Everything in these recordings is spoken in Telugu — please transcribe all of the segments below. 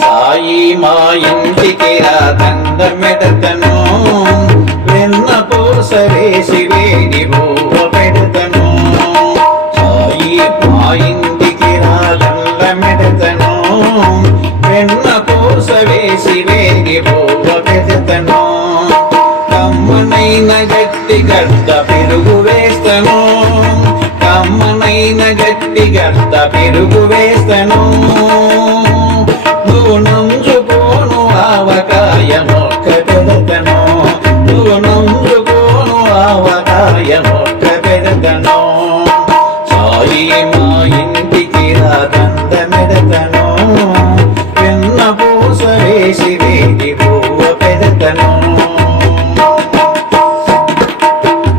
సాయి ఇంటికి రా దండమెడతను వెన్న పూసవేసి పూసవేసి వేడి బువ్వ పెడతను. కమ్మనైన గట్టి గడ్డ పెరుగు వేస్తను. కమ్మనైన గట్టి గడ్డ పెరుగు వేస్తను. నువ్వు ఆవకాయ మొక్క పెడతను. నువ్వు ఆవకాయ మొక్క పెడతను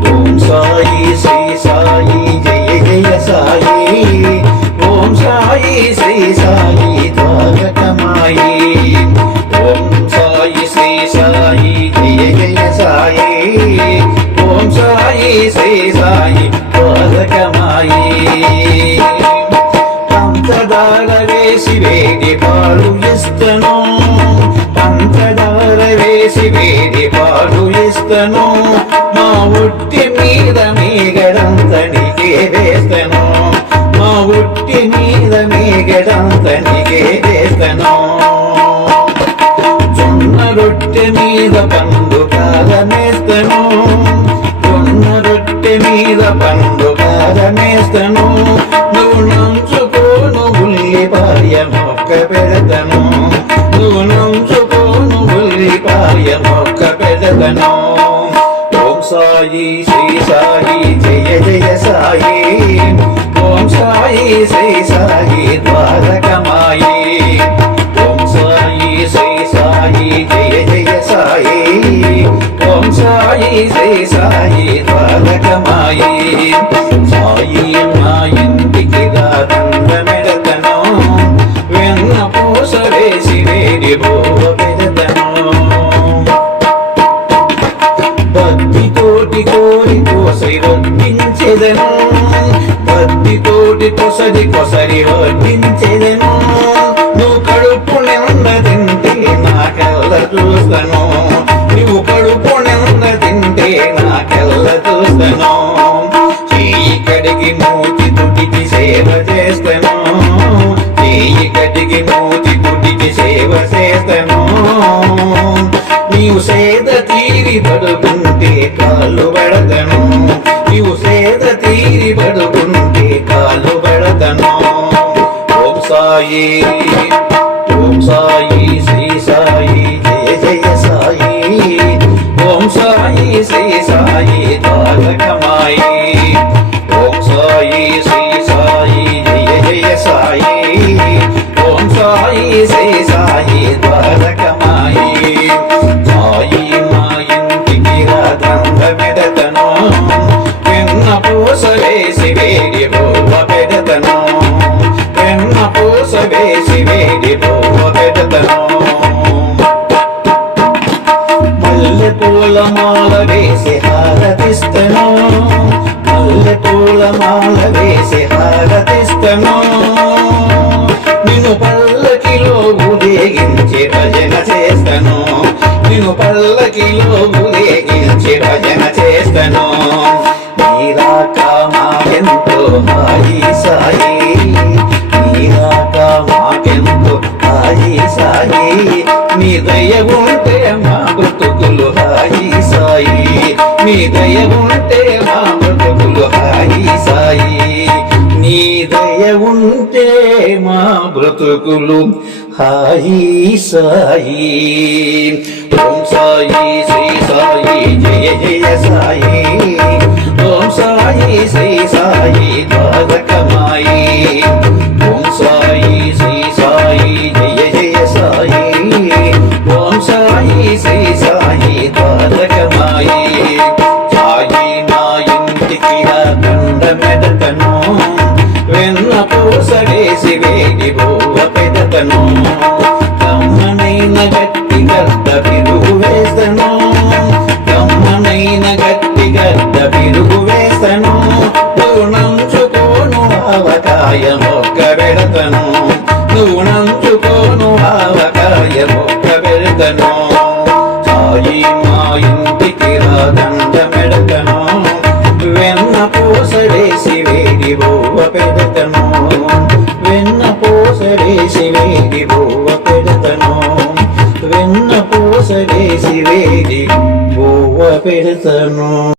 ఓం సాయి శ్రీ సాయి జయ జయ సాయి. ఓం సాయి శ్రీ సాయి ద్వారకమాయి. ఓం సాయి శ్రీ సాయి జయ జయ సాయి. ఓం సాయి శ్రీ సాయి పాలు మా ఉట్టి మీద మీగడంతనికే వేస్తను. మా ఉట్టి మీద మీగడంతనికే వేస్తను. జొన్న రొట్టె మీద పండు కాలమేస్తను. జొన్న రొట్టె మీద పండు కాలమేస్తను. సాయి శ్రీ సాయి జయ జయ సాయి. ఓం సాయి శ్రీ సాయి ద్వారకమాయి. ఓం సాయి శ్రీ సాయి జయ జయ సాయి. ఓం సాయి శ్రీ సాయి ద్వారకమాయి. కోసరి వర్తించెదను తోటి కొసరి కొసరి వర్తించెదను నువ్వు కడుపు ఉన్న తింటే నాకెల్ల చూస్తాను. నువ్వు కడుపు ఉన్న తింటే నాకెల్ల చూస్తాను. చేయి కడిగి మూతి తుటికి సేవ చేస్తాను. చేయి కడిగి మూతి తుటికి సేవ చేస్తాను. నీవు సేద తీరి తడుకుంటే కాళ్ళు పెడతను. తీరి పడుకుంటే కాళ్ళు పెడతను ఓం సాయి ఓం సాయి శ్రీ సాయి జయ జయ సాయి. ఓం సాయి శ్రీ సాయి ద్వారకమాయి ఓం సాయి శ్రీ సాయి జయ జయ సాయి. ఓం సాయి శ్రీ సాయి వేసి వేడి బోవ పెడతను. వెన్న పూస వేడి బోవ పెడతను. మల్లె పూల మాల వేసి హారతిస్తను. మల్లె పూల మాల వేసి హారతిస్తను. నిన్ను పల్లకిలో ఊరేగించి భజన చేస్తను. నిన్ను పల్లకిలో బ్రతుకులు. హాయి సాయి. ఓం సాయి శ్రీ సాయి. జయ జయ సాయి. ఓం సాయి శ్రీ సాయి. ద్వారకమాయి. వెన్న పూస వేసి కమ్మనైన గట్టి గద్ద పిరుగు వేసను కమ్మనైన గట్టి గద్ద పిరుగు వేసను నువ్వునంచుకోను ఆవకాయ మొక్క పెడతను నువ్వునంచుకోను ఆవకాయ మొక్క వెన్న